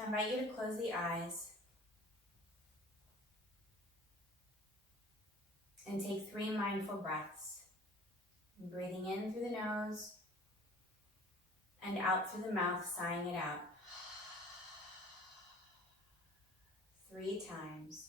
So I invite you to close the eyes and take 3 mindful breaths. Breathing in through the nose and out through the mouth, sighing it out. 3 times.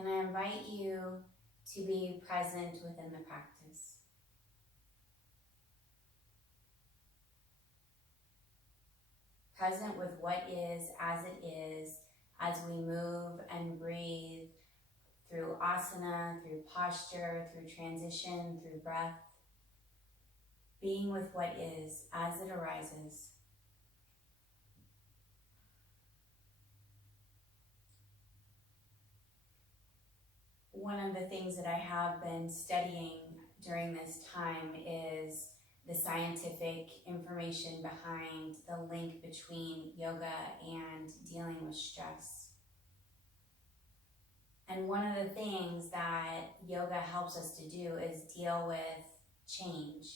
And I invite you to be present within the practice. Present with what is as we move and breathe through asana, through posture, through transition, through breath. Being with what is as it arises. One of the things that I have been studying during this time is the scientific information behind the link between yoga and dealing with stress. And one of the things that yoga helps us to do is deal with change,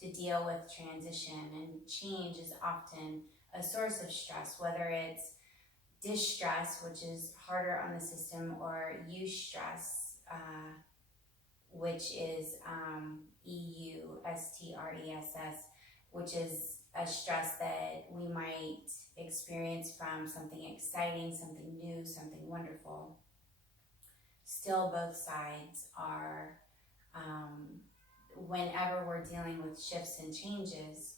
to deal with transition. And change is often a source of stress, whether it's distress, which is harder on the system, or eustress, which is eustress, which is a stress that we might experience from something exciting, something new, something wonderful. Still, both sides are, whenever we're dealing with shifts and changes,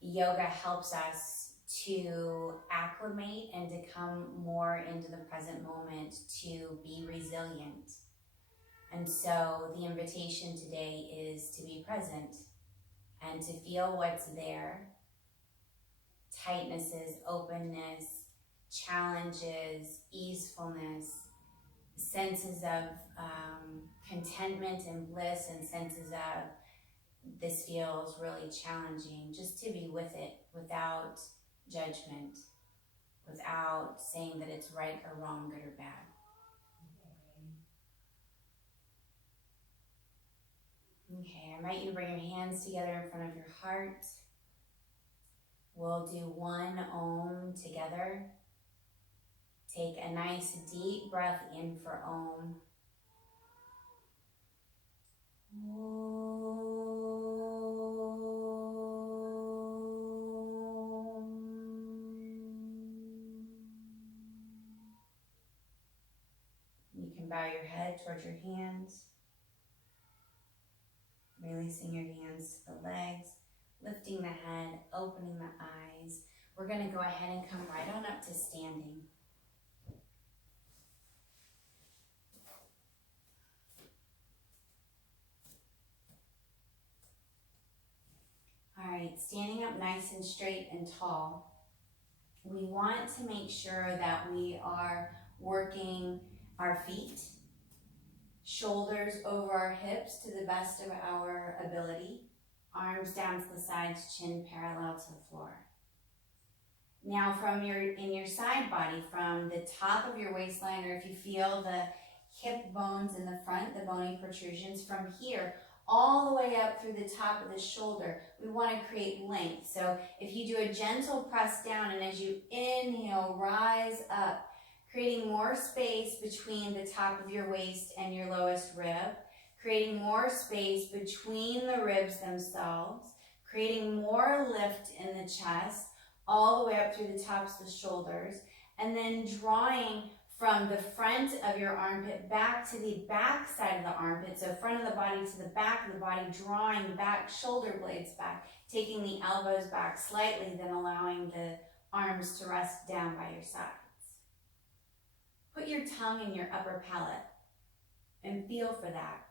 yoga helps us to acclimate and to come more into the present moment, to be resilient. And so the invitation today is to be present and to feel what's there. Tightnesses, openness, challenges, easefulness, senses of contentment and bliss, and senses of this feels really challenging. Just to be with it without judgment, without saying that it's right or wrong, good or bad. Okay, I invite you to bring your hands together in front of your heart. We'll do 1 Om together. Take a nice deep breath in for Om. You can bow your head towards your hands, releasing your hands to the legs, lifting the head, opening the eyes. We're going to go ahead and come right on up to standing. All right, standing up nice and straight and tall. We want to make sure that we are working our feet, shoulders over our hips to the best of our ability, arms down to the sides, chin parallel to the floor. Now in your side body, from the top of your waistline, or if you feel the hip bones in the front, the bony protrusions, from here all the way up through the top of the shoulder, we want to create length. So if you do a gentle press down, and as you inhale, rise up, creating more space between the top of your waist and your lowest rib, creating more space between the ribs themselves, creating more lift in the chest, all the way up through the tops of the shoulders, and then drawing from the front of your armpit back to the back side of the armpit, so front of the body to the back of the body, drawing back, shoulder blades back, taking the elbows back slightly, then allowing the arms to rest down by your sides. Put your tongue in your upper palate and feel for that.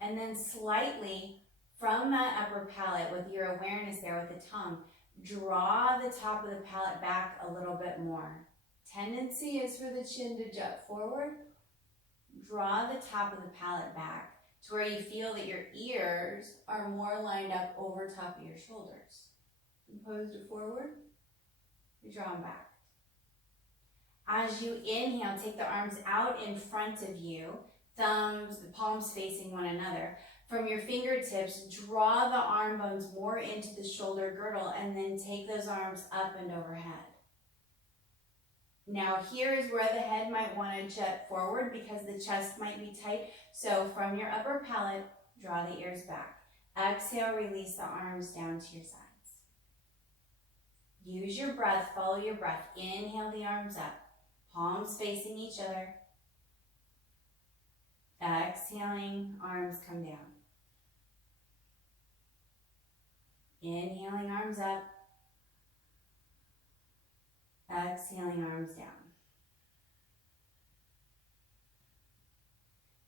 And then slightly from that upper palate, with your awareness there with the tongue, draw the top of the palate back a little bit more. Tendency is for the chin to jut forward. Draw the top of the palate back to where you feel that your ears are more lined up over top of your shoulders. Opposed to forward, you draw them back. As you inhale, take the arms out in front of you, thumbs, the palms facing one another. From your fingertips, draw the arm bones more into the shoulder girdle and then take those arms up and overhead. Now here is where the head might want to jet forward because the chest might be tight. So from your upper palate, draw the ears back. Exhale, release the arms down to your sides. Use your breath, follow your breath. Inhale the arms up, palms facing each other. Exhaling, arms come down. Inhaling, arms up. Exhaling, arms down.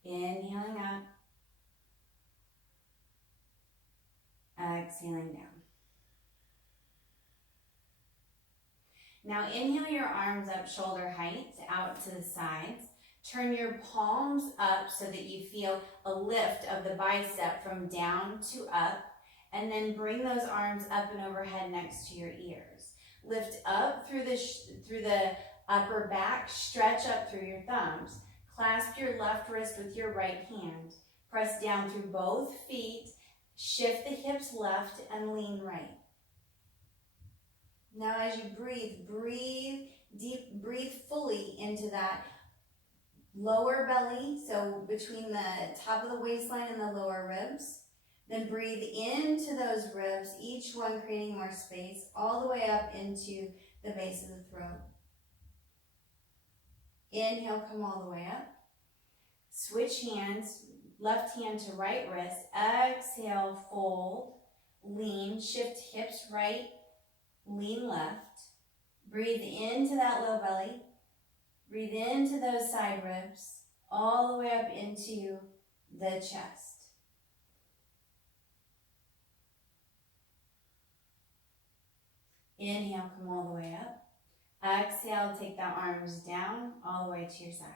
Inhaling up. Exhaling down. Now inhale your arms up shoulder height out to the sides. Turn your palms up so that you feel a lift of the bicep from down to up. And then bring those arms up and overhead next to your ears. Lift up through the upper back, stretch up through your thumbs. Clasp your left wrist with your right hand. Press down through both feet, shift the hips left and lean right. Now as you breathe, breathe deep, breathe fully into that lower belly, so between the top of the waistline and the lower ribs. Then breathe into those ribs, each one creating more space, all the way up into the base of the throat. Inhale, come all the way up. Switch hands, left hand to right wrist. Exhale, fold, lean, shift hips right, lean left. Breathe into that low belly. Breathe into those side ribs, all the way up into the chest. Inhale, come all the way up. Exhale, take the arms down all the way to your sides.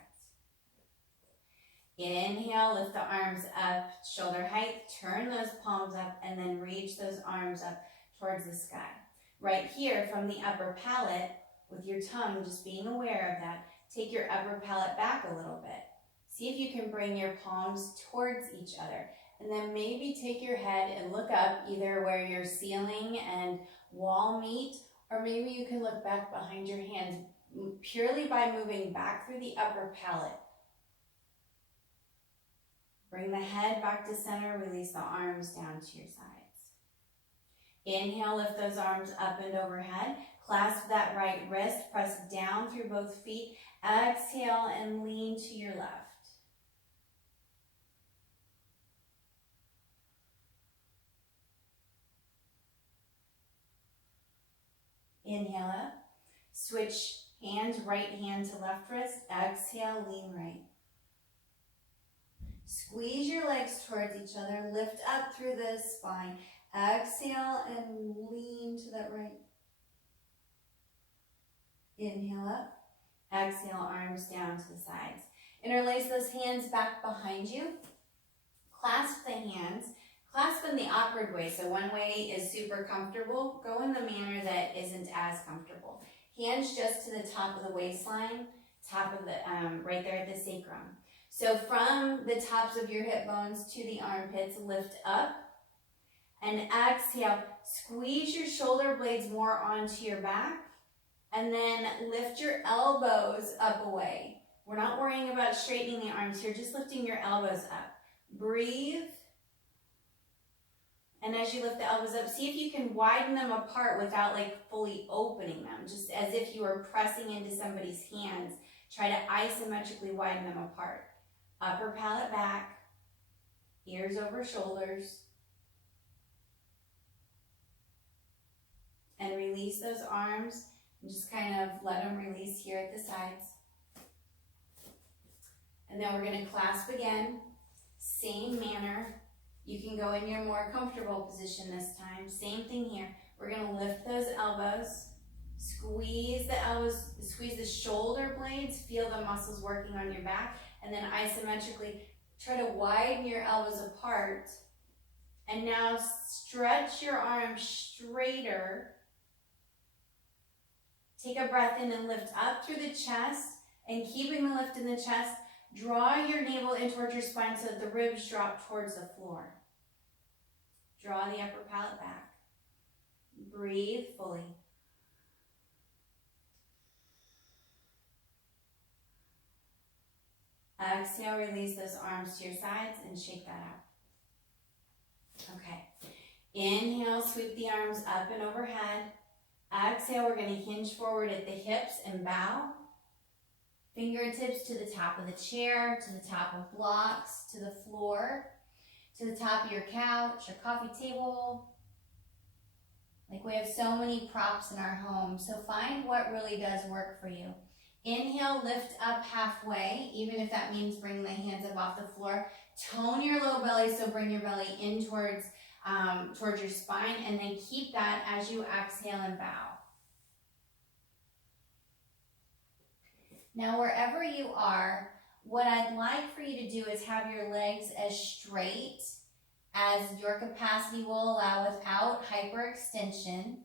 Inhale, lift the arms up, shoulder height, turn those palms up, and then reach those arms up towards the sky. Right here, from the upper palate, with your tongue, just being aware of that, take your upper palate back a little bit. See if you can bring your palms towards each other. And then maybe take your head and look up either where your ceiling and wall meet, or maybe you can look back behind your hands purely by moving back through the upper palate. Bring the head back to center, release the arms down to your sides. Inhale, lift those arms up and overhead. Clasp that right wrist, press down through both feet. Exhale and lean to your left. Inhale up, switch hands, right hand to left wrist, exhale, lean right. Squeeze your legs towards each other, lift up through the spine, exhale and lean to that right. Inhale up, exhale, arms down to the sides. Interlace those hands back behind you, clasp the hands. Clasp in the awkward way, so one way is super comfortable. Go in the manner that isn't as comfortable. Hands just to the top of the waistline, top of the, right there at the sacrum. So from the tops of your hip bones to the armpits, lift up and exhale. Squeeze your shoulder blades more onto your back and then lift your elbows up away. We're not worrying about straightening the arms here, just lifting your elbows up. Breathe. And as you lift the elbows up, see if you can widen them apart without like fully opening them, just as if you were pressing into somebody's hands. Try to isometrically widen them apart. Upper palate back, ears over shoulders. And release those arms and just kind of let them release here at the sides. And then we're going to clasp again, same manner. You can go in your more comfortable position this time. Same thing here. We're going to lift those elbows, squeeze the elbows, squeeze the shoulder blades, feel the muscles working on your back, and then isometrically try to widen your elbows apart. And now stretch your arms straighter. Take a breath in and lift up through the chest, and keeping the lift in the chest, draw your navel in towards your spine so that the ribs drop towards the floor. Draw the upper palate back. Breathe fully. Exhale, release those arms to your sides and shake that out. Okay. Inhale, sweep the arms up and overhead. Exhale, we're going to hinge forward at the hips and bow. Fingertips to the top of the chair, to the top of blocks, to the floor, to the top of your couch or coffee table. Like we have so many props in our home, so find what really does work for you. Inhale, lift up halfway, even if that means bring the hands up off the floor. Tone your low belly, so bring your belly in towards your spine, and then keep that as you exhale and bow. Now, wherever you are, what I'd like for you to do is have your legs as straight as your capacity will allow without hyperextension.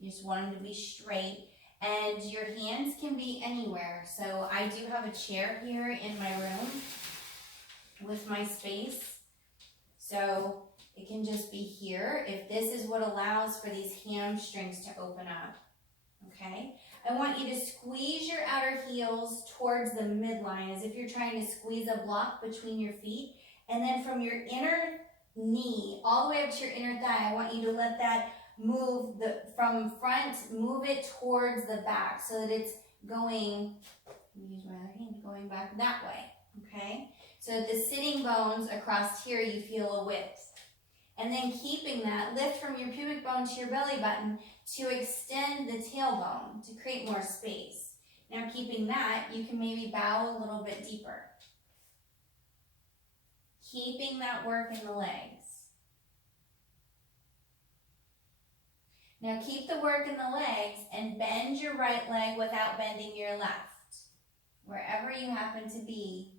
You just want them to be straight. And your hands can be anywhere. So I do have a chair here in my room with my space. So it can just be here if this is what allows for these hamstrings to open up. Okay? I want you to squeeze your outer heels towards the midline as if you're trying to squeeze a block between your feet. And then from your inner knee all the way up to your inner thigh, I want you to let that move from front, move it towards the back so that it's going, let me use my other hand, going back that way, okay? So that the sitting bones across here, you feel a width. And then keeping that, lift from your pubic bone to your belly button to extend the tailbone to create more space. Now keeping that, you can maybe bow a little bit deeper. Keeping that work in the legs. Now keep the work in the legs and bend your right leg without bending your left. Wherever you happen to be,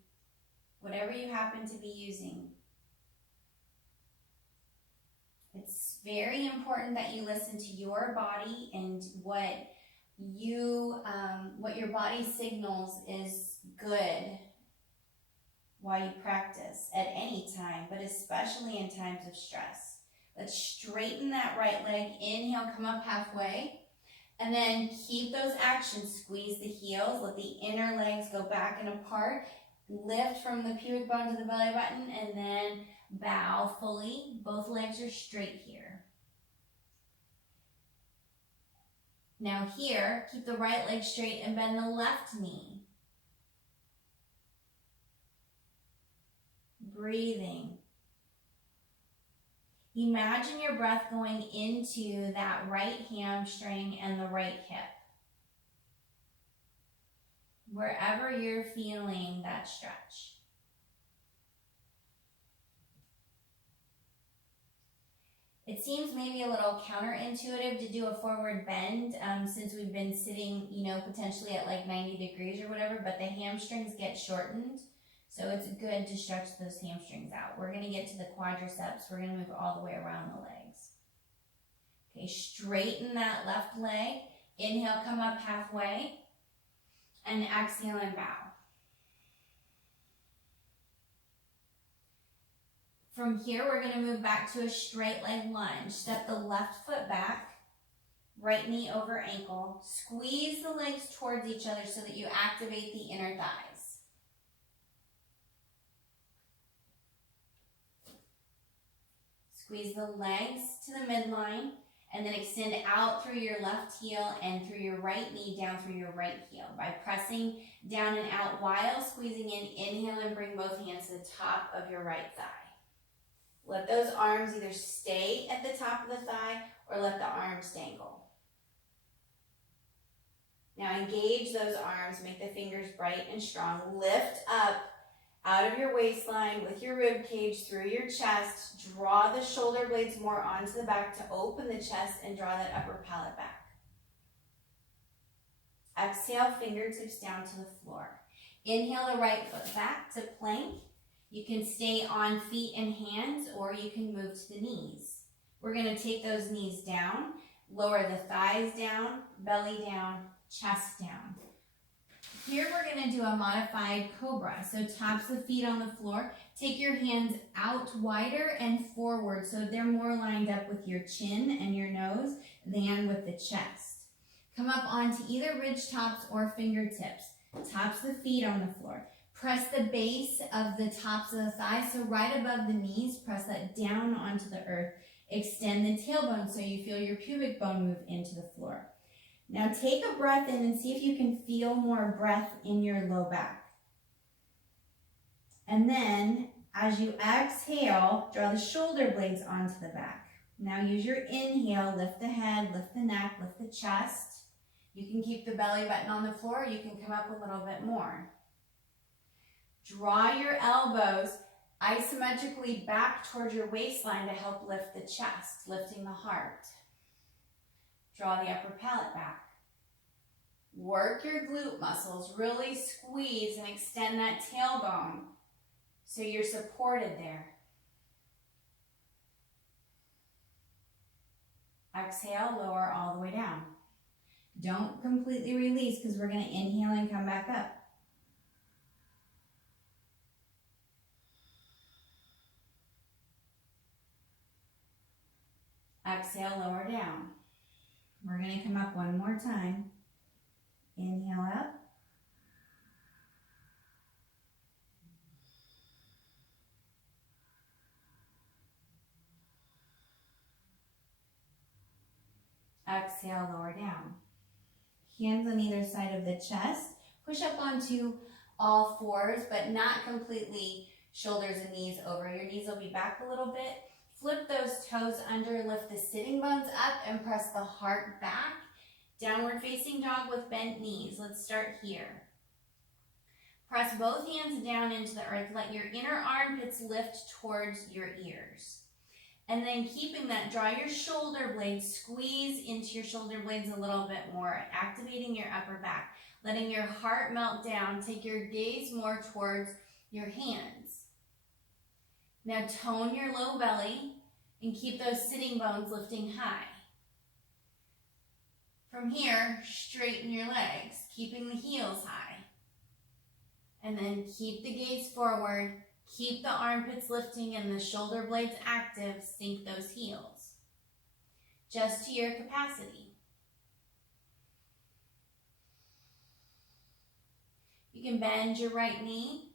whatever you happen to be using. It's very important that you listen to your body and what your body signals is good while you practice at any time, but especially in times of stress. Let's straighten that right leg. Inhale, come up halfway. And then keep those actions. Squeeze the heels. Let the inner legs go back and apart. Lift from the pubic bone to the belly button. And then bow fully. Both legs are straight here. Now here, keep the right leg straight and bend the left knee. Breathing. Imagine your breath going into that right hamstring and the right hip. Wherever you're feeling that stretch. It seems maybe a little counterintuitive to do a forward bend since we've been sitting, potentially at like 90 degrees or whatever, but the hamstrings get shortened. So it's good to stretch those hamstrings out. We're going to get to the quadriceps. We're going to move all the way around the legs. Okay, straighten that left leg. Inhale, come up halfway. And exhale and bow. From here, we're going to move back to a straight leg lunge. Step the left foot back. Right knee over ankle. Squeeze the legs towards each other so that you activate the inner thighs. Squeeze the legs to the midline and then extend out through your left heel and through your right knee down through your right heel by pressing down and out while squeezing in. Inhale and bring both hands to the top of your right thigh. Let those arms either stay at the top of the thigh or let the arms dangle. Now engage those arms, make the fingers bright and strong. Lift up out of your waistline with your rib cage through your chest. Draw the shoulder blades more onto the back to open the chest and draw that upper palate back. Exhale, fingertips down to the floor. Inhale the right foot back to plank. You can stay on feet and hands, or you can move to the knees. We're going to take those knees down, lower the thighs down, belly down, chest down. Here we're going to do a modified cobra. So tops of feet on the floor. Take your hands out wider and forward so they're more lined up with your chin and your nose than with the chest. Come up onto either ridge tops or fingertips. Tops of the feet on the floor. Press the base of the tops of the thighs, so right above the knees, press that down onto the earth. Extend the tailbone so you feel your pubic bone move into the floor. Now take a breath in and see if you can feel more breath in your low back. And then, as you exhale, draw the shoulder blades onto the back. Now use your inhale, lift the head, lift the neck, lift the chest. You can keep the belly button on the floor, you can come up a little bit more. Draw your elbows isometrically back towards your waistline to help lift the chest, lifting the heart. Draw the upper palate back. Work your glute muscles, really squeeze and extend that tailbone so you're supported there. Exhale, lower all the way down. Don't completely release because we're going to inhale and come back up. Exhale, lower down. We're going to come up one more time. Inhale up. Exhale, lower down. Hands on either side of the chest. Push up onto all fours, but not completely shoulders and knees over. Your knees will be back a little bit. Flip those toes under, lift the sitting bones up, and press the heart back. Downward facing dog with bent knees. Let's start here. Press both hands down into the earth. Let your inner armpits lift towards your ears. And then keeping that, draw your shoulder blades, squeeze into your shoulder blades a little bit more, activating your upper back, letting your heart melt down. Take your gaze more towards your hands. Now tone your low belly and keep those sitting bones lifting high. From here, straighten your legs, keeping the heels high. And then keep the gaze forward. Keep the armpits lifting and the shoulder blades active. Sink those heels. Just to your capacity. You can bend your right knee.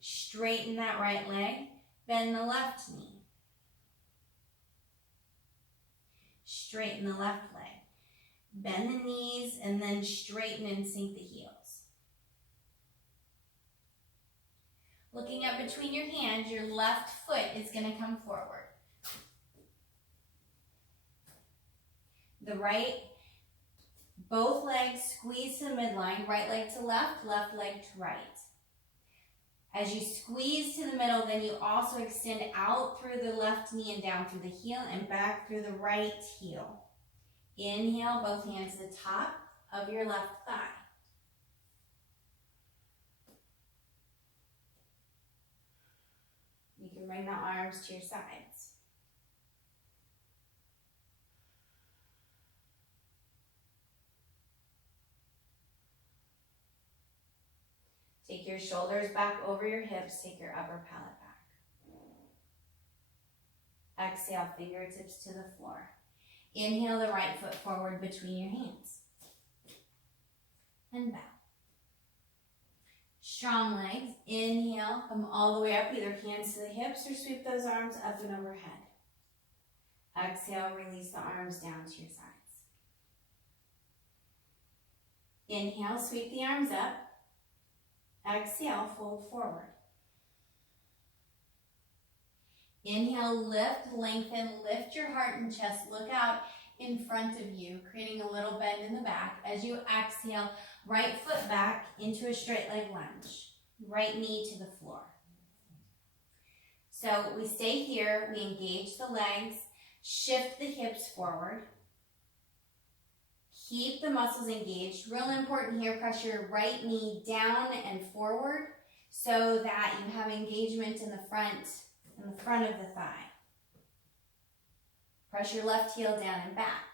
Straighten that right leg. Bend the left knee. Straighten the left leg. Bend the knees and then straighten and sink the heels. Looking up between your hands, your left foot is going to come forward. The right, both legs squeeze to the midline, right leg to left leg to right. As you squeeze to the middle, then you also extend out through the left knee and down through the heel and back through the right heel. Inhale, both hands to the top of your left thigh. You can bring the arms to your sides. Take your shoulders back over your hips. Take your upper palate back. Exhale, fingertips to the floor. Inhale the right foot forward between your hands. And bow. Strong legs. Inhale, come all the way up, either hands to the hips or sweep those arms up and overhead. Exhale, release the arms down to your sides. Inhale, sweep the arms up. Exhale, fold forward. Inhale, lift, lengthen, lift your heart and chest. Look out in front of you, creating a little bend in the back. As you exhale, right foot back into a straight leg lunge. Right knee to the floor. So we stay here, we engage the legs, Shift the hips forward. Keep the muscles engaged. Real important here, press your right knee down and forward so that you have engagement in the front of the thigh. Press your left heel down and back.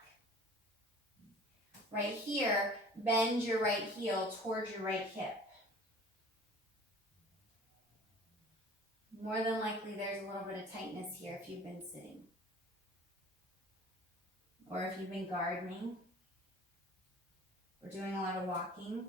Right here, bend your right heel towards your right hip. More than likely there's a little bit of tightness here if you've been sitting. Or if you've been gardening. Or doing a lot of walking.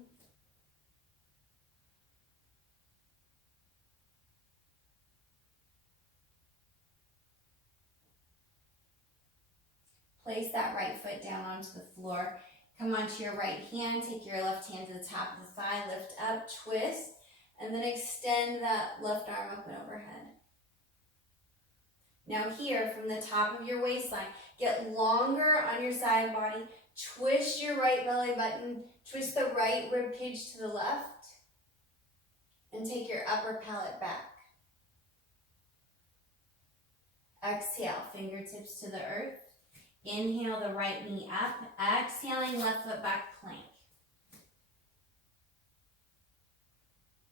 Place that right foot down onto the floor. Come onto your right hand. Take your left hand to the top of the thigh. Lift up, twist, and then extend that left arm up and overhead. Now here, from the top of your waistline, get longer on your side body. Twist your right belly button. Twist the right rib cage to the left. And take your upper palate back. Exhale, fingertips to the earth. Inhale the right knee up. Exhaling, left foot back, plank.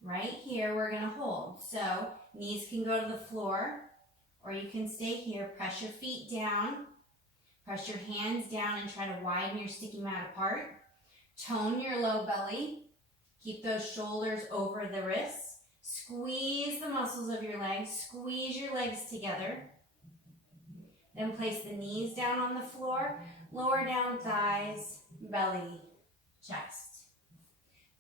Right here, we're going to hold. So, knees can go to the floor, or you can stay here. Press your feet down. Press your hands down and try to widen your sticky mat apart. Tone your low belly. Keep those shoulders over the wrists. Squeeze the muscles of your legs. Squeeze your legs together. Then place the knees down on the floor. Lower down thighs, belly, chest.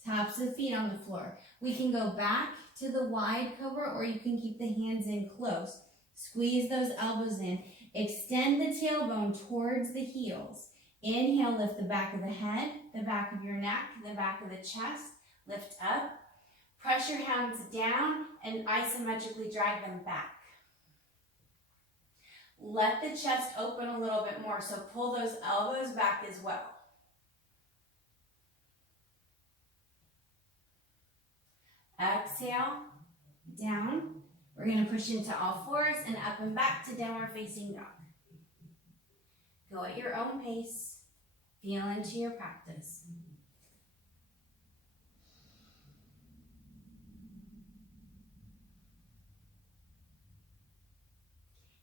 Tops of feet on the floor. We can go back to the wide cobra, or you can keep the hands in close. Squeeze those elbows in. Extend the tailbone towards the heels. Inhale, lift the back of the head, the back of your neck, the back of the chest. Lift up. Press your hands down and isometrically drag them back. Let the chest open a little bit more, so pull those elbows back as well. Exhale, down. We're going to push into all fours and up and back to downward facing dog. Go at your own pace. Feel into your practice.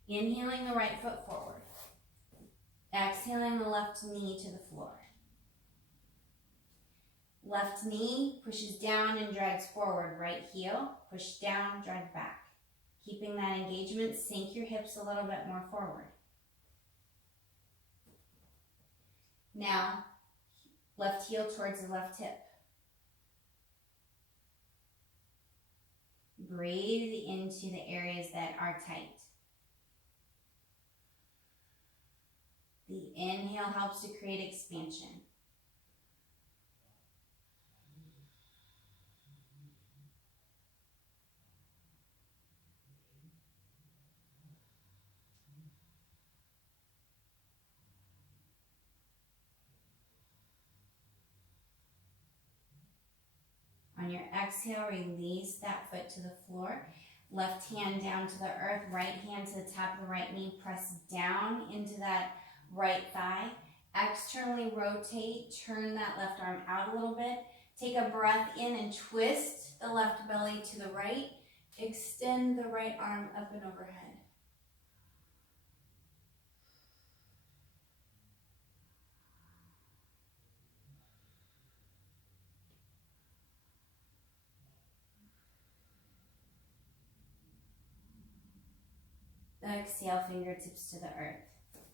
Inhaling the right foot forward. Exhaling the left knee to the floor. Left knee pushes down and drags forward. Right heel, push down, drag back. Keeping that engagement, sink your hips a little bit more forward. Now, left heel towards the left hip. Breathe into the areas that are tight. The inhale helps to create expansion. On your exhale, release that foot to the floor. Left hand down to the earth, right hand to the top of the right knee. Press down into that right thigh. Externally rotate, turn that left arm out a little bit. Take a breath in and twist the left belly to the right. Extend the right arm up and overhead. Exhale, fingertips to the earth.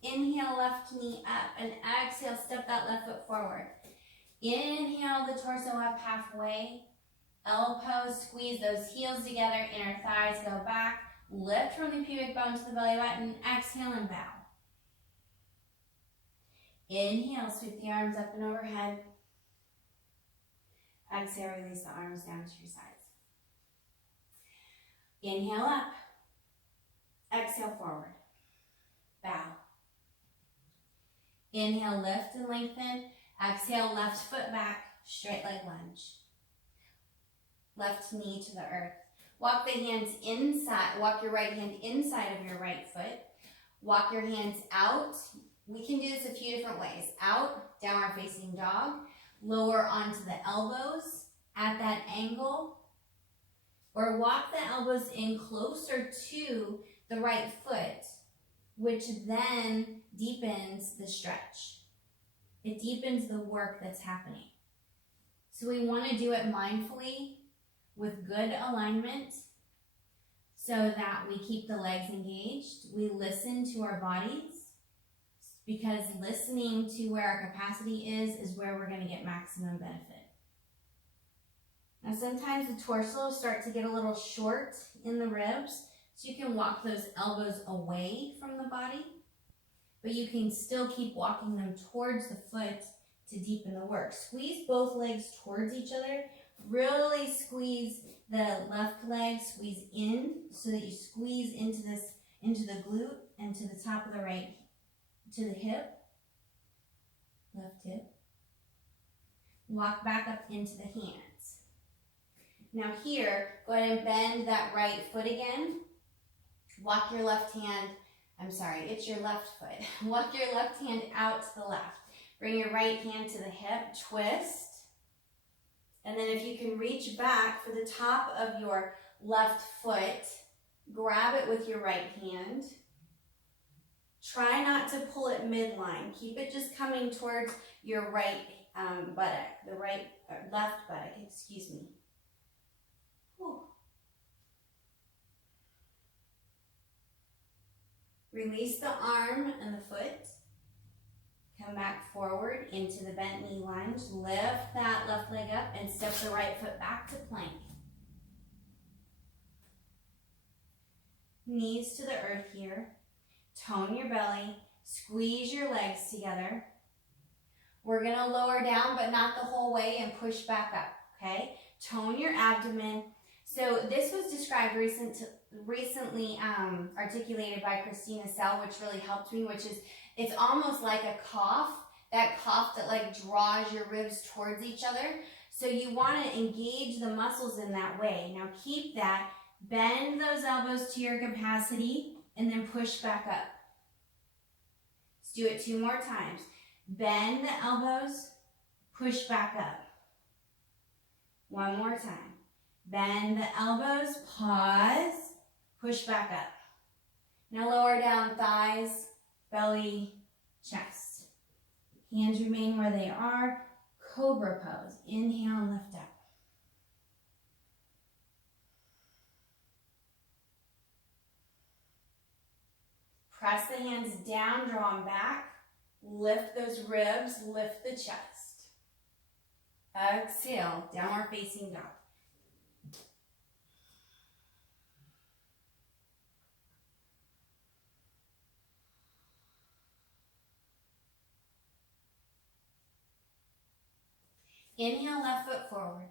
Inhale, left knee up, and exhale, step that left foot forward. Inhale, the torso up halfway. Elbows, squeeze those heels together, inner thighs go back. Lift from the pubic bone to the belly button. Exhale and bow. Inhale, sweep the arms up and overhead. Exhale, release the arms down to your sides. Inhale up. Exhale forward. Bow. Inhale, lift and lengthen. Exhale, left foot back, straight leg lunge. Left knee to the earth. Walk the hands inside, walk your right hand inside of your right foot. Walk your hands out. We can do this a few different ways. Out, downward facing dog. Lower onto the elbows at that angle. Or walk the elbows in closer to the right foot, which then deepens the stretch. It deepens the work that's happening. So we want to do it mindfully with good alignment so that we keep the legs engaged. We listen to our bodies, because listening to where our capacity is where we're going to get maximum benefit. Now sometimes the torso starts to get a little short in the ribs, so you can walk those elbows away from the body, but you can still keep walking them towards the foot to deepen the work. Squeeze both legs towards each other. Really squeeze the left leg, squeeze in so that you squeeze into the glute and to the top of the right, to the hip, left hip. Walk back up into the hands. Now here, go ahead and bend that right foot again. Walk your left hand, it's your left foot. Walk your left hand out to the left. Bring your right hand to the hip, twist. And then if you can reach back for the top of your left foot, grab it with your right hand. Try not to pull it midline. Keep it just coming towards your right buttock, left buttock, excuse me. Whew. Release the arm and the foot. Come back forward into the bent knee lunge. Lift that left leg up and step the right foot back to plank. Knees to the earth here. Tone your belly. Squeeze your legs together. We're going to lower down, but not the whole way, and push back up, okay? Tone your abdomen. So this was described recently articulated by Christina Sell, which really helped me, which is it's almost like a cough, that cough that like draws your ribs towards each other. So you want to engage the muscles in that way. Now keep that, bend those elbows to your capacity, and then push back up. Let's do it 2 more times. Bend the elbows, push back up. 1 more time. Bend the elbows, pause, push back up. Now lower down thighs, belly, chest. Hands remain where they are. Cobra pose. Inhale, lift up. Press the hands down, draw them back. Lift those ribs, lift the chest. Exhale, downward facing dog. Inhale, left foot forward.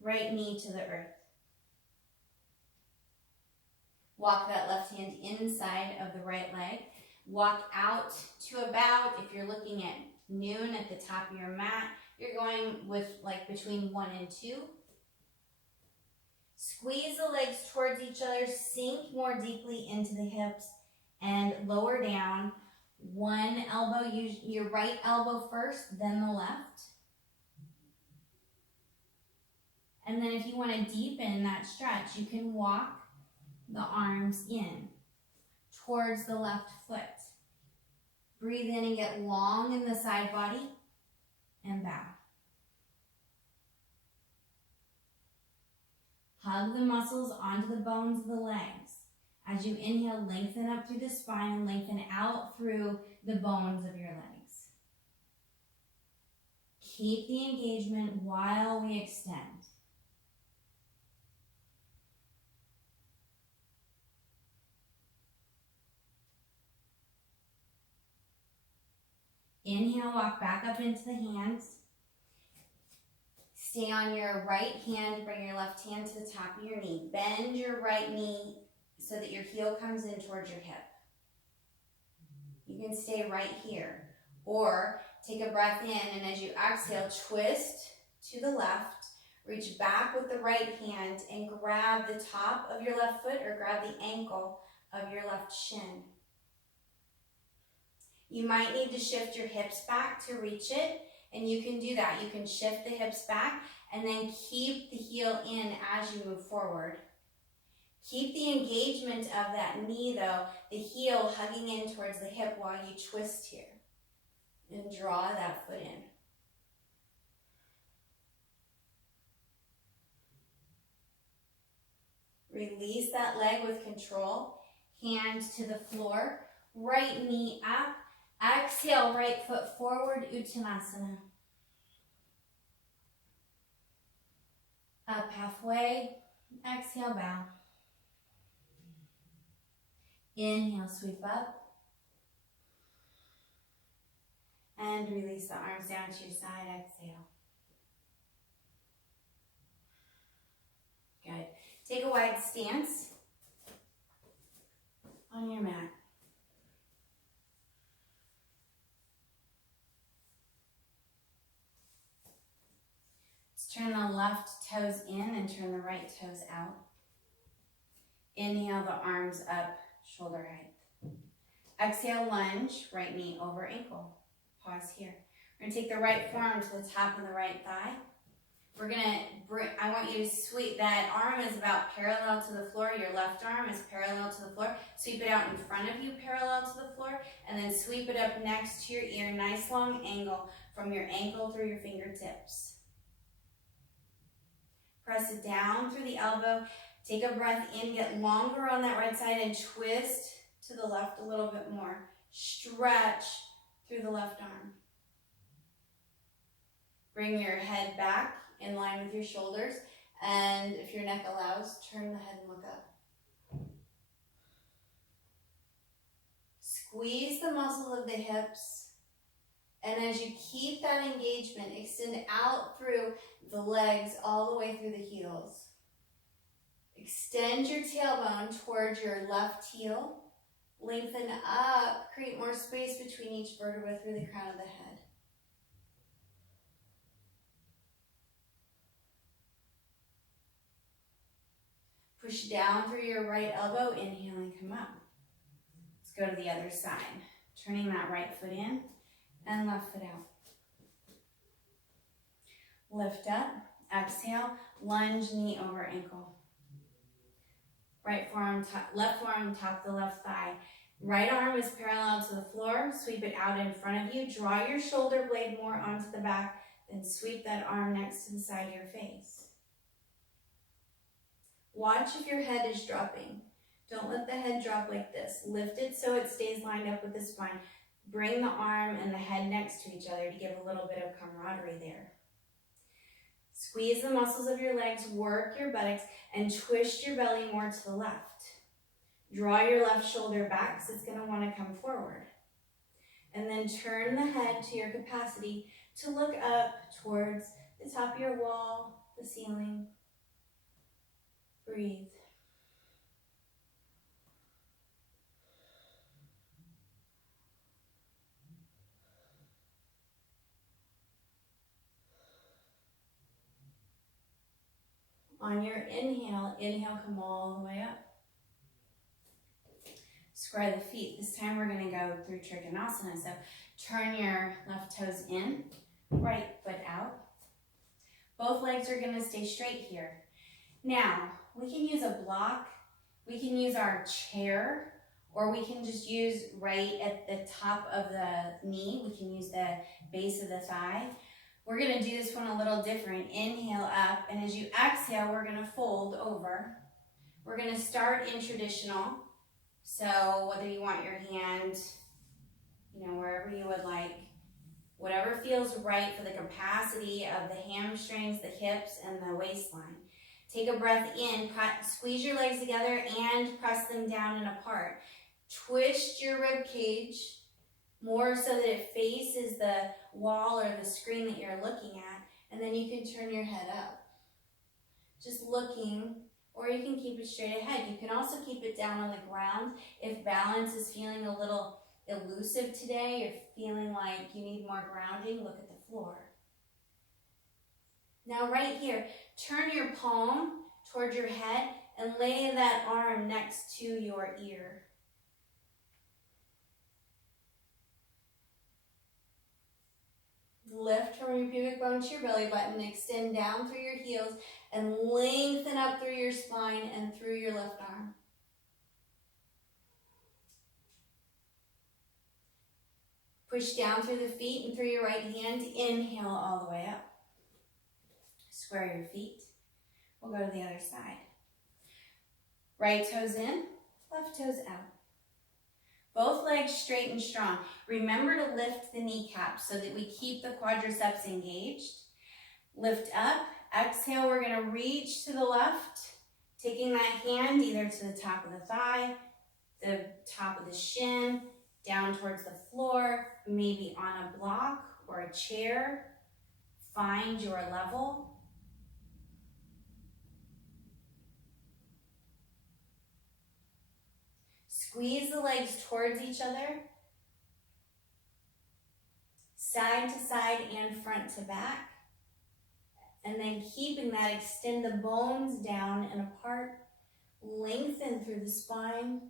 Right knee to the earth. Walk that left hand inside of the right leg. Walk out to about, if you're looking at noon at the top of your mat, you're going with like between 1 and 2. Squeeze the legs towards each other, sink more deeply into the hips, and lower down. One elbow, use your right elbow first, then the left. And then if you want to deepen that stretch, you can walk the arms in towards the left foot. Breathe in and get long in the side body and bow. Hug the muscles onto the bones of the legs. As you inhale, lengthen up through the spine and lengthen out through the bones of your legs. Keep the engagement while we extend. Inhale, walk back up into the hands. Stay on your right hand, bring your left hand to the top of your knee. Bend your right knee so that your heel comes in towards your hip. You can stay right here. Or take a breath in, and as you exhale, twist to the left. Reach back with the right hand and grab the top of your left foot or grab the ankle of your left shin. You might need to shift your hips back to reach it, and you can do that. You can shift the hips back and then keep the heel in as you move forward. Keep the engagement of that knee though, the heel hugging in towards the hip while you twist here. And draw that foot in. Release that leg with control. Hands to the floor. Right knee up. Exhale, right foot forward, Uttanasana. Up halfway. Exhale, bow. Inhale, sweep up. And release the arms down to your side. Exhale. Good. Take a wide stance on your mat. Let's turn the left toes in and turn the right toes out. Inhale the arms up, shoulder height. Exhale, lunge, right knee over ankle. Pause here. We're gonna take the right forearm to the top of the right thigh. We're gonna I want you to sweep, that arm is about parallel to the floor. Your left arm is parallel to the floor. Sweep it out in front of you, parallel to the floor, and then sweep it up next to your ear. Nice long angle from your ankle through your fingertips. Press it down through the elbow. Take a breath in, get longer on that right side, and twist to the left a little bit more. Stretch through the left arm. Bring your head back in line with your shoulders, and if your neck allows, turn the head and look up. Squeeze the muscle of the hips, and as you keep that engagement, extend out through the legs all the way through the heels. Extend your tailbone towards your left heel. Lengthen up, create more space between each vertebra through the crown of the head. Push down through your right elbow, inhale and come up. Let's go to the other side. Turning that right foot in and left foot out. Lift up, exhale, lunge, knee over ankle. Right forearm, left forearm, top of the left thigh. Right arm is parallel to the floor. Sweep it out in front of you. Draw your shoulder blade more onto the back, then sweep that arm next to the side of your face. Watch if your head is dropping. Don't let the head drop like this. Lift it so it stays lined up with the spine. Bring the arm and the head next to each other to give a little bit of camaraderie there. Squeeze the muscles of your legs, work your buttocks, and twist your belly more to the left. Draw your left shoulder back because it's going to want to come forward. And then turn the head to your capacity to look up towards the top of your wall, the ceiling. Breathe. On your inhale, come all the way up. Square the feet. This time we're going to go through Trikonasana. So turn your left toes in, right foot out. Both legs are going to stay straight here. Now, we can use a block, we can use our chair, or we can just use right at the top of the knee. We can use the base of the thigh. We're going to do this one a little different. Inhale up, and as you exhale, we're going to fold over. We're going to start in traditional. So whether you want your hand, wherever you would like, whatever feels right for the capacity of the hamstrings, the hips, and the waistline. Take a breath in, squeeze your legs together and press them down and apart. Twist your rib cage more so that it faces the wall or the screen that you're looking at, and then you can turn your head up. Just looking, or you can keep it straight ahead. You can also keep it down on the ground. If balance is feeling a little elusive today, you're feeling like you need more grounding, look at the floor. Now right here, turn your palm toward your head and lay that arm next to your ear. Lift from your pubic bone to your belly button, extend down through your heels, and lengthen up through your spine and through your left arm. Push down through the feet and through your right hand. Inhale all the way up. Square your feet. We'll go to the other side. Right toes in, left toes out. Both legs straight and strong. Remember to lift the kneecaps so that we keep the quadriceps engaged. Lift up. Exhale, we're going to reach to the left, taking that hand either to the top of the thigh, the top of the shin, down towards the floor, maybe on a block or a chair. Find your level. Squeeze the legs towards each other, side to side and front to back. And then keeping that, extend the bones down and apart. Lengthen through the spine.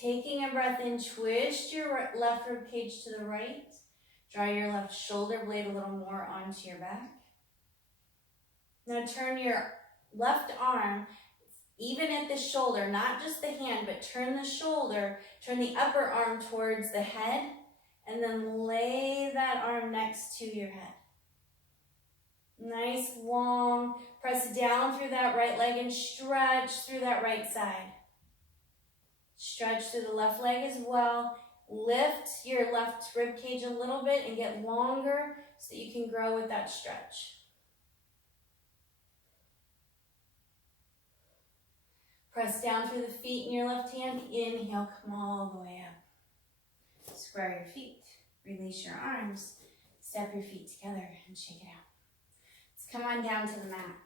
Taking a breath in, twist your left rib cage to the right. Draw your left shoulder blade a little more onto your back. Now turn your left arm even at the shoulder, not just the hand, but turn the shoulder, turn the upper arm towards the head, and then lay that arm next to your head. Nice, long, press down through that right leg and stretch through that right side. Stretch through the left leg as well. Lift your left rib cage a little bit and get longer so that you can grow with that stretch. Press down through the feet in your left hand. Inhale, come all the way up. Square your feet. Release your arms. Step your feet together and shake it out. Let's come on down to the mat.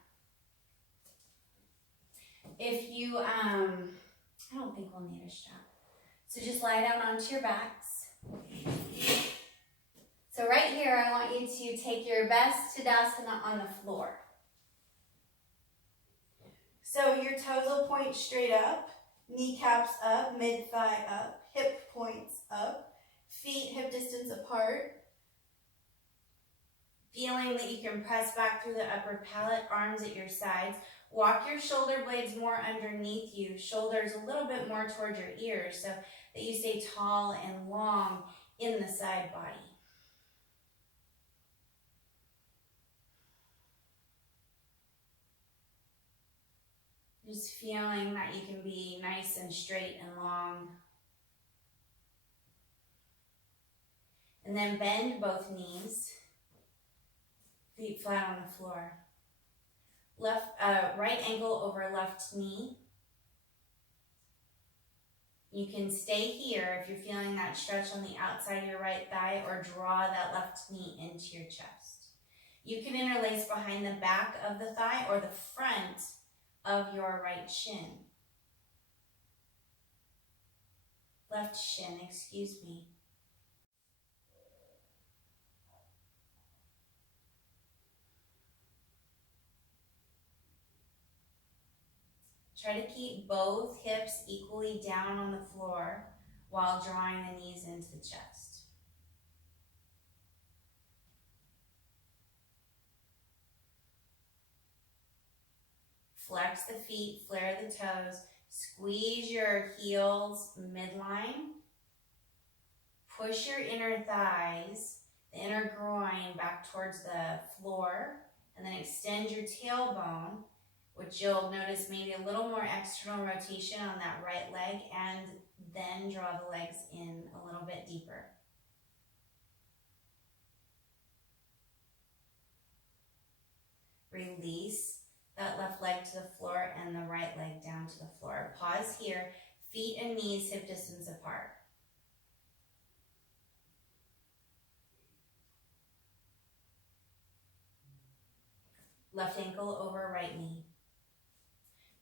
If you, I don't think we'll need a strap. So just lie down onto your backs. So right here, I want you to take your best Tadasana on the floor. So your toes will point straight up, kneecaps up, mid-thigh up, hip points up, feet hip distance apart. Feeling that you can press back through the upper palate, arms at your sides. Walk your shoulder blades more underneath you, shoulders a little bit more towards your ears so that you stay tall and long in the side body. Just feeling that you can be nice and straight and long. And then bend both knees, feet flat on the floor. Right ankle over left knee. You can stay here if you're feeling that stretch on the outside of your right thigh, or draw that left knee into your chest. You can interlace behind the back of the thigh or the front of your right shin. Left shin, excuse me. Try to keep both hips equally down on the floor while drawing the knees into the chest. Flex the feet, flare the toes, squeeze your heels midline. Push your inner thighs, the inner groin back towards the floor, and then extend your tailbone, which you'll notice maybe a little more external rotation on that right leg, and then draw the legs in a little bit deeper. Release that left leg to the floor and the right leg down to the floor. Pause here, feet and knees hip distance apart. Left ankle over right knee.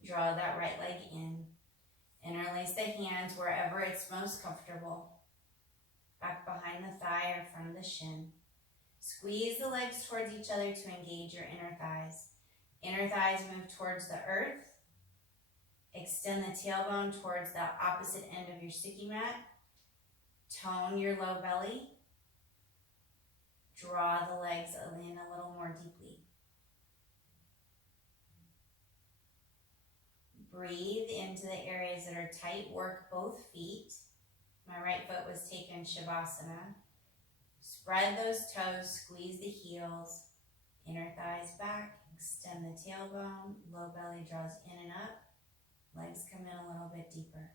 Draw that right leg in. Interlace the hands wherever it's most comfortable. Back behind the thigh or front of the shin. Squeeze the legs towards each other to engage your inner thighs. Inner thighs move towards the earth. Extend the tailbone towards the opposite end of your sticky mat. Tone your low belly. Draw the legs in a little more deeply. Breathe into the areas that are tight. Work both feet. My right foot was taken Shavasana. Spread those toes, squeeze the heels, inner thighs back, extend the tailbone, low belly draws in and up, legs come in a little bit deeper.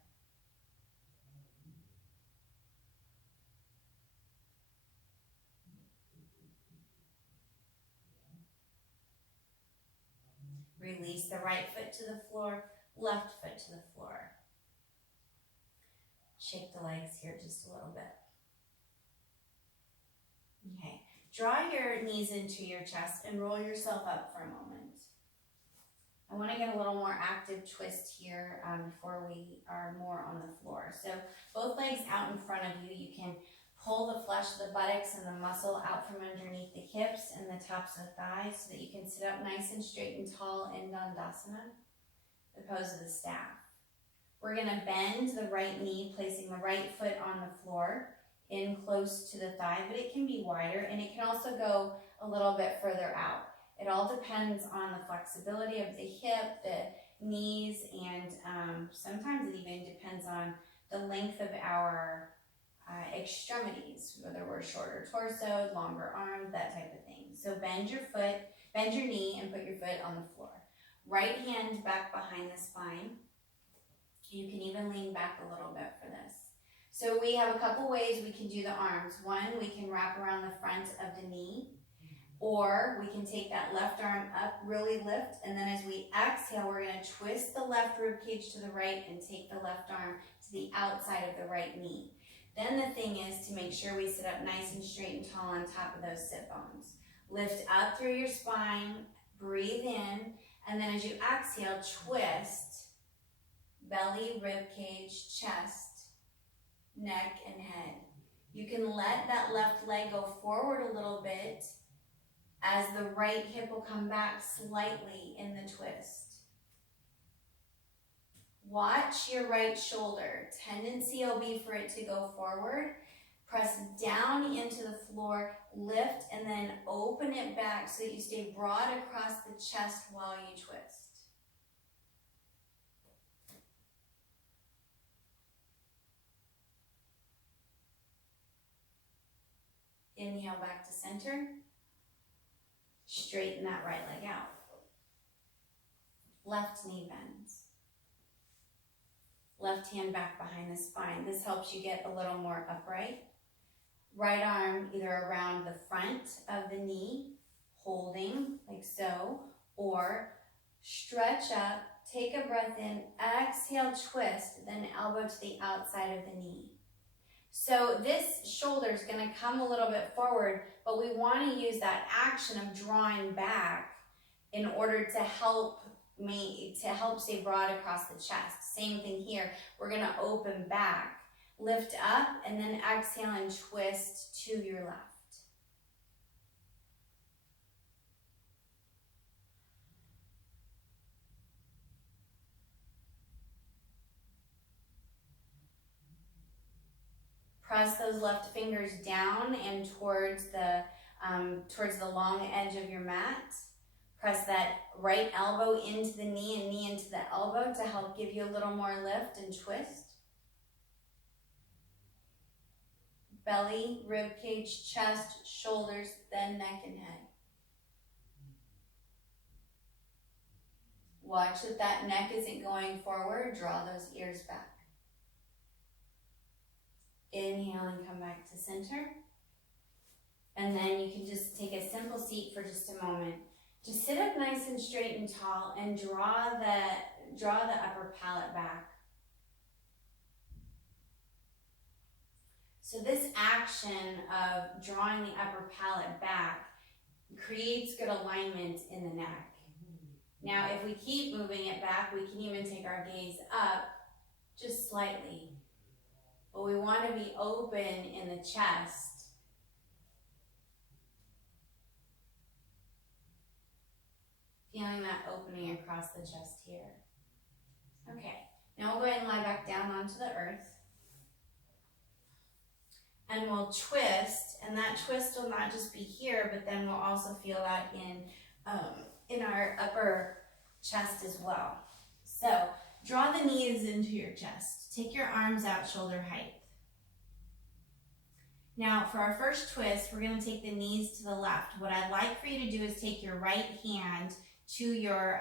Release the right foot to the floor, left foot to the floor. Shake the legs here just a little bit. Okay, draw your knees into your chest and roll yourself up for a moment. I want to get a little more active twist here before we are more on the floor. So both legs out in front of you. You can pull the flesh of the buttocks and the muscle out from underneath the hips and the tops of the thighs so that you can sit up nice and straight and tall in Dandasana, the pose of the staff. We're going to bend the right knee, placing the right foot on the floor in close to the thigh, but it can be wider and it can also go a little bit further out. It all depends on the flexibility of the hip, the knees, and sometimes it even depends on the length of our extremities, whether we're shorter torso, longer arms, that type of thing. So bend your knee and put your foot on the floor. Right hand back behind the spine. You can even lean back a little bit for this. So we have a couple ways we can do the arms. One, we can wrap around the front of the knee, or we can take that left arm up, really lift, and then as we exhale, we're going to twist the left rib cage to the right and take the left arm to the outside of the right knee. Then the thing is to make sure we sit up nice and straight and tall on top of those sit bones. Lift up through your spine, breathe in, and then as you exhale, twist, belly, rib cage, chest, neck, and head. You can let that left leg go forward a little bit as the right hip will come back slightly in the twist. Watch your right shoulder. Tendency will be for it to go forward. Press down into the floor, lift, and then open it back so that you stay broad across the chest while you twist. Inhale back to center. Straighten that right leg out. Left knee bends. Left hand back behind the spine. This helps you get a little more upright. Right arm either around the front of the knee, holding like so, or stretch up, take a breath in, exhale, twist, then elbow to the outside of the knee. So this shoulder is going to come a little bit forward, but we want to use that action of drawing back in order to help stay broad across the chest. Same thing here. We're going to open back, lift up, and then exhale and twist to your left. Press those left fingers down and towards the long edge of your mat. Press that right elbow into the knee and knee into the elbow to help give you a little more lift and twist. Belly, rib cage, chest, shoulders, then neck and head. Watch that neck isn't going forward. Draw those ears back. Inhale and come back to center. And then you can just take a simple seat for just a moment. Just sit up nice and straight and tall and draw the upper palate back. So this action of drawing the upper palate back creates good alignment in the neck. Now, if we keep moving it back, we can even take our gaze up just slightly. But we want to be open in the chest. Feeling that opening across the chest here. Okay, now we'll go ahead and lie back down onto the earth. And we'll twist, and that twist will not just be here, but then we'll also feel that in our upper chest as well. So draw the knees into your chest. Take your arms out shoulder height. Now for our first twist, we're going to take the knees to the left. What I'd like for you to do is take your right hand to your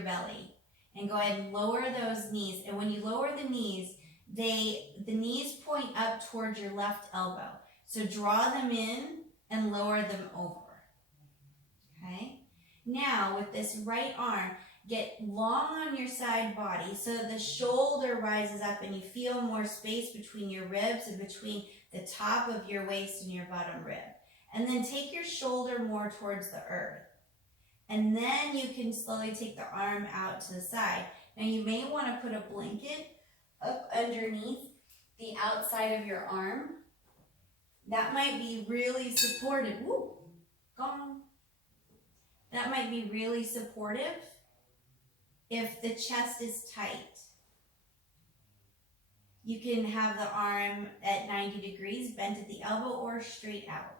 belly and go ahead and lower those knees. And when you lower the knees, the knees point up towards your left elbow. So draw them in and lower them over. Okay? Now with this right arm, get long on your side body so that the shoulder rises up and you feel more space between your ribs and between the top of your waist and your bottom rib. And then take your shoulder more towards the earth. And then you can slowly take the arm out to the side. Now you may want to put a blanket up underneath the outside of your arm. That might be really supportive. Woo, gone. That might be really supportive if the chest is tight. You can have the arm at 90 degrees, bent at the elbow, or straight out.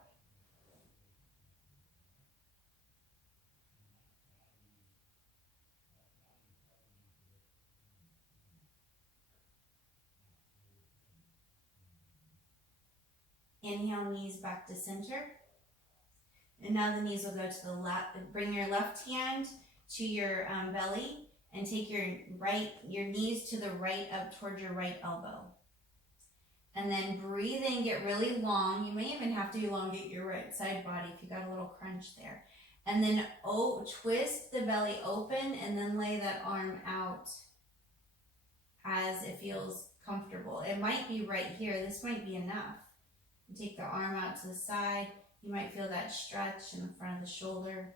Inhale, knees back to center. And now the knees will go to the left. Bring your left hand to your belly and take your knees to the right up towards your right elbow. And then breathe in, get really long. You may even have to elongate your right side body if you got a little crunch there. And then twist the belly open and then lay that arm out as it feels comfortable. It might be right here. This might be enough. Take the arm out to the side. You might feel that stretch in the front of the shoulder.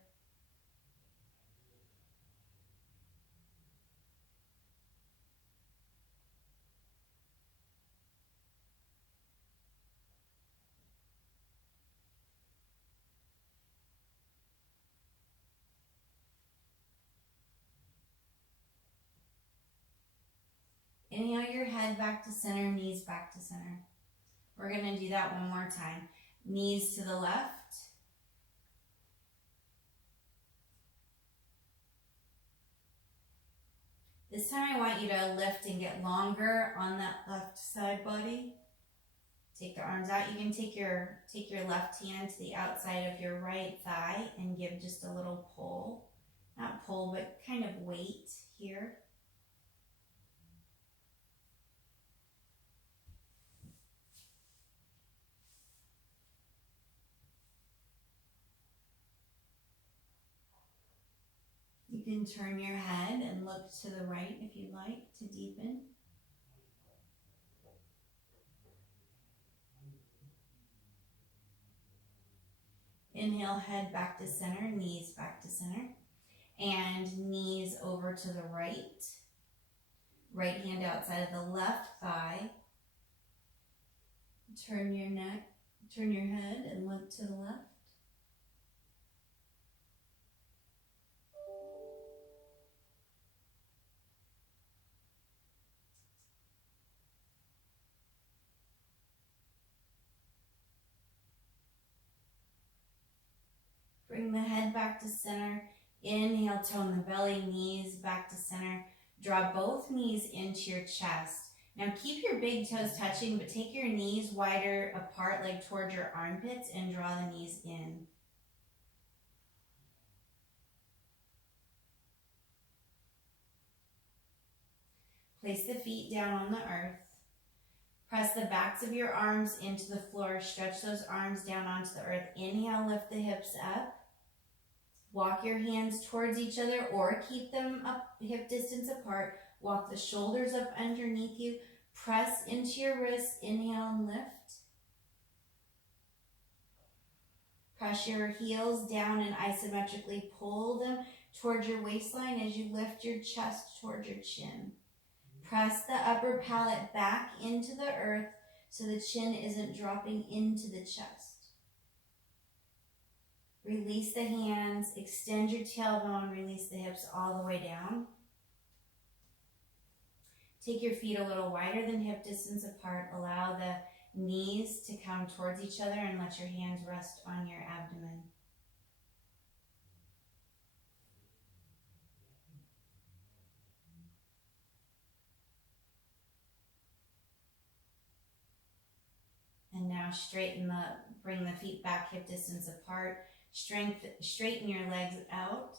Inhale your head back to center, knees back to center. We're going to do that one more time. Knees to the left. This time I want you to lift and get longer on that left side body. Take the arms out. You can take your left hand to the outside of your right thigh and give just a little pull. Not pull, but kind of weight here. You can turn your head and look to the right if you'd like to deepen. Inhale, head back to center, knees back to center. And knees over to the right. Right hand outside of the left thigh. Turn your neck, turn your head and look to the left. Bring the head back to center. Inhale, tone the belly, knees back to center. Draw both knees into your chest. Now keep your big toes touching, but take your knees wider apart, like towards your armpits, and draw the knees in. Place the feet down on the earth. Press the backs of your arms into the floor. Stretch those arms down onto the earth. Inhale, lift the hips up. Walk your hands towards each other or keep them up hip distance apart. Walk the shoulders up underneath you. Press into your wrists. Inhale and lift. Press your heels down and isometrically pull them towards your waistline as you lift your chest towards your chin. Press the upper palate back into the earth so the chin isn't dropping into the chest. Release the hands, extend your tailbone, release the hips all the way down. Take your feet a little wider than hip distance apart. Allow the knees to come towards each other and let your hands rest on your abdomen. And now bring the feet back hip distance apart. Straighten your legs out.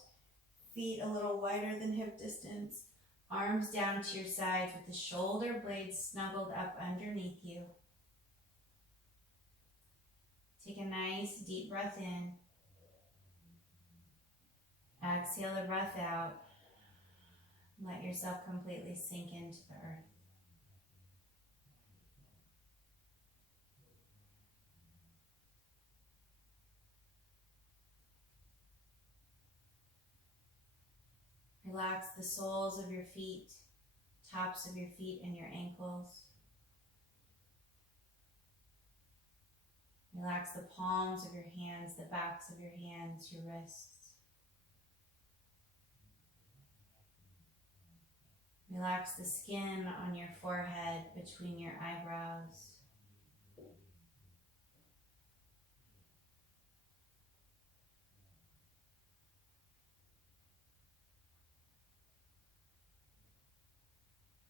Feet a little wider than hip distance. Arms down to your sides with the shoulder blades snuggled up underneath you. Take a nice deep breath in. Exhale the breath out. Let yourself completely sink into the earth. Relax the soles of your feet, tops of your feet and your ankles. Relax the palms of your hands, the backs of your hands, your wrists. Relax the skin on your forehead, between your eyebrows.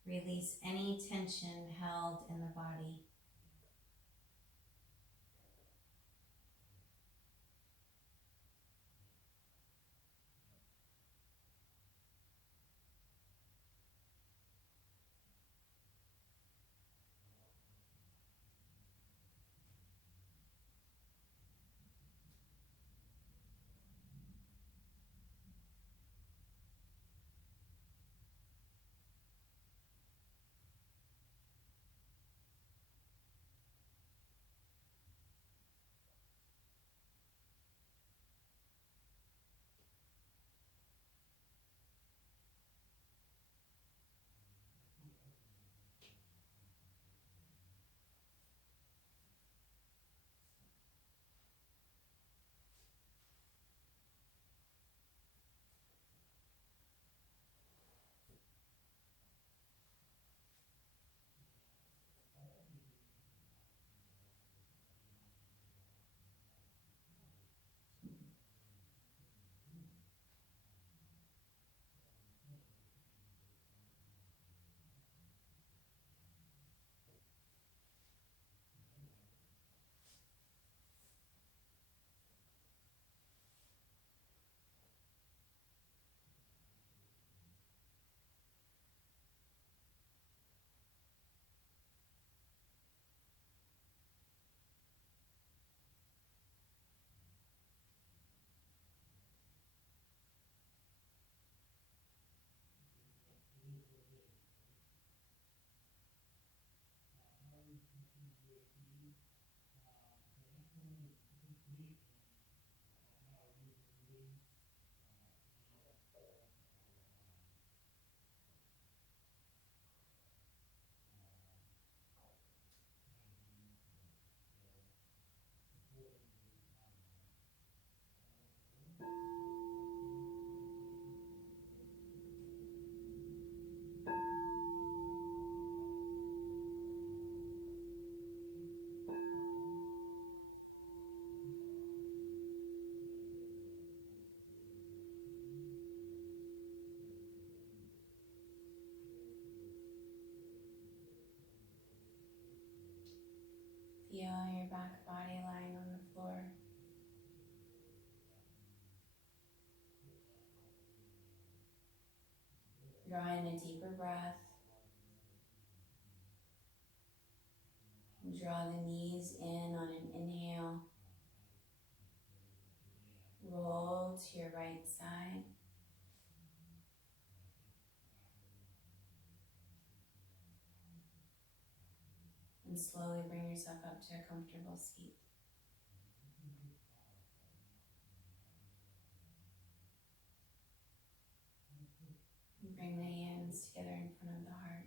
Release any tension held in the body. Feel your back body lying on the floor. Draw in a deeper breath. Draw the knees in on an inhale. Roll to your right side. And slowly bring yourself up to a comfortable seat. And bring the hands together in front of the heart.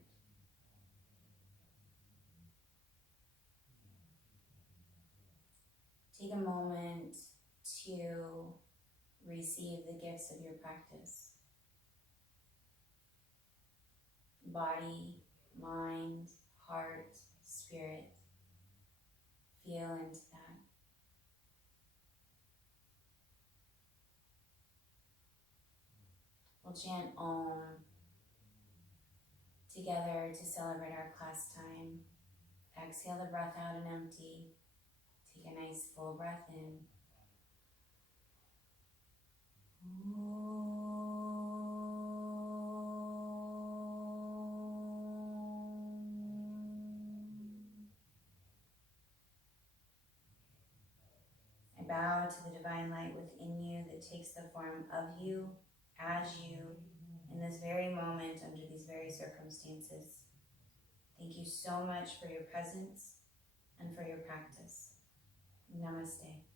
Take a moment to receive the gifts of your practice. Body, mind, heart, spirit. Feel into that. We'll chant Om together to celebrate our class time. Exhale the breath out and empty. Take a nice full breath in. I bow to the divine light within you that takes the form of you, as you, in this very moment, under these very circumstances. Thank you so much for your presence and for your practice. Namaste.